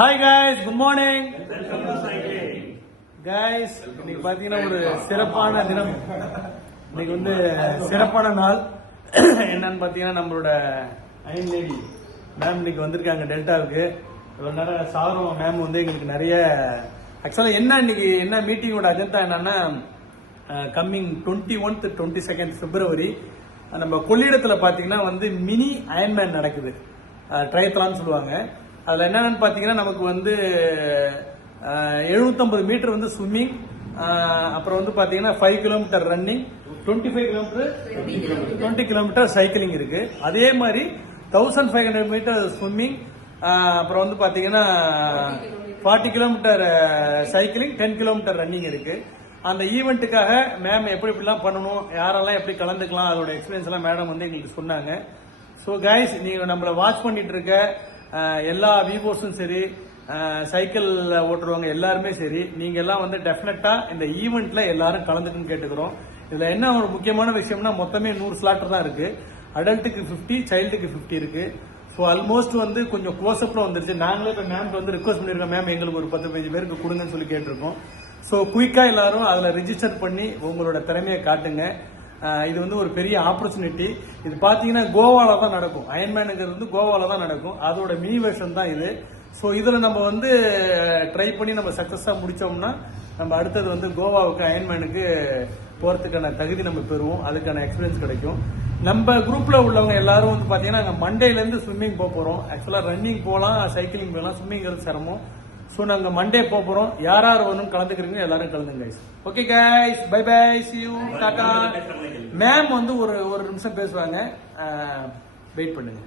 Hi guys, good morning guys. இன்னைக்கு பாத்தீங்கன்னா ஒரு சிறப்பான தினம். இன்னைக்கு வந்து சிறப்பான நாள். என்னன்னு பாத்தீங்கன்னா நம்மளோட அயன் லேடி மேம் இன்னைக்கு வந்திருக்காங்க டெல்டாவுக்கு. இவ்வளவு நேரம் சாரும் மேம் வந்து எங்களுக்கு நிறைய ஆக்சுவலா இன்னைக்கு என்ன மீட்டிங்கோட அஜெண்டா என்னன்னா கம்மிங் 21th 22nd February நம்ம கொள்ளிடத்துல பாத்தீங்கன்னா வந்து மினி அயன்மேன் நடக்குது. ட்ரையத்லான்னு சொல்லுவாங்க. அதுல என்னன்னு பாத்தீங்கன்னா நமக்கு வந்து 750 மீட்டர் வந்து ஸ்விம்மிங், அப்புறம் வந்து பாத்தீங்கன்னா 5 கிலோமீட்டர் ரன்னிங், 20 கிலோமீட்டர் சைக்கிளிங் இருக்கு. அதே மாதிரி 1500 மீட்டர் ஸ்விம்மிங், அப்புறம் வந்து பாத்தீங்கன்னா 40 கிலோமீட்டர் சைக்கிளிங், 10 கிலோமீட்டர் ரன்னிங் இருக்கு. அந்த ஈவெண்ட்டுக்காக மேம் எப்படி எப்படிலாம் பண்ணணும், யாரெல்லாம் எப்படி கலந்துக்கலாம், அதோட எக்ஸ்பீரியன்ஸ் எல்லாம் மேடம் வந்து எங்களுக்கு சொன்னாங்க. ஸோ கைஸ், நீங்க நம்மளை வாட்ச் பண்ணிட்டு இருக்க எல்லா வியூவர்ஸும் சரி, சைக்கிள் ஓட்டுறவங்க எல்லாருமே சரி, நீங்க எல்லாம் வந்து டெஃபினட்டா இந்த ஈவெண்ட்ல எல்லாரும் கலந்துக்குன்னு கேட்டுக்கிறோம். இதுல என்ன ஒரு முக்கியமான விஷயம்னா மொத்தமே 100 ஸ்லாட்டர் தான் இருக்கு. அடல்ட்டுக்கு 50, சைல்டுக்கு 50 இருக்கு. ஸோ ஆல்மோஸ்ட் வந்து கொஞ்சம் க்ளோஸ்அப்ல வந்துருச்சு. நாங்களே இப்போ மேம் வந்து ரிக்வஸ்ட் பண்ணிருக்கோம், மேம் எங்களுக்கு ஒரு 10-15 பேருக்கு கொடுங்கன்னு சொல்லி கேட்டிருக்கோம். ஸோ குயிக்கா எல்லாரும் அதுல ரிஜிஸ்டர் பண்ணி உங்களோட திறமையை காட்டுங்க. இது வந்து ஒரு பெரிய ஆப்பர்ச்சுனிட்டி. இது பாத்தீங்கன்னா கோவால தான் நடக்கும். அயன்மேனுங்கிறது வந்து கோவால தான் நடக்கும். அதோட மினி வெர்ஷன் தான் இது. ஸோ இதுல நம்ம வந்து ட்ரை பண்ணி நம்ம சக்சஸா முடிச்சோம்னா நம்ம அடுத்தது வந்து கோவாவுக்கு அயன்மேனுக்கு போறதுக்கான தகுதி நம்ம பெறுவோம். அதுக்கான எக்ஸ்பீரியன்ஸ் கிடைக்கும். நம்ம குரூப்ல உள்ளவங்க எல்லாரும் வந்து பாத்தீங்கன்னா மண்டேல இருந்து ஸ்விம்மிங் போறோம். ஆக்சுவலா ரன்னிங் போகலாம், சைக்கிளிங் போகலாம், ஸ்விம்மிங் சிரமம். ஸோ நாங்க மண்டே போறோம். யார் யார் ஒன்றும் கலந்துக்கிறீங்க எல்லாரும் கலந்துங்க guys. Okay guys, bye bye, see you, டாடா. மேம் வந்து ஒரு நிமிஷம் பேசுவாங்க, வெயிட் பண்ணுங்க.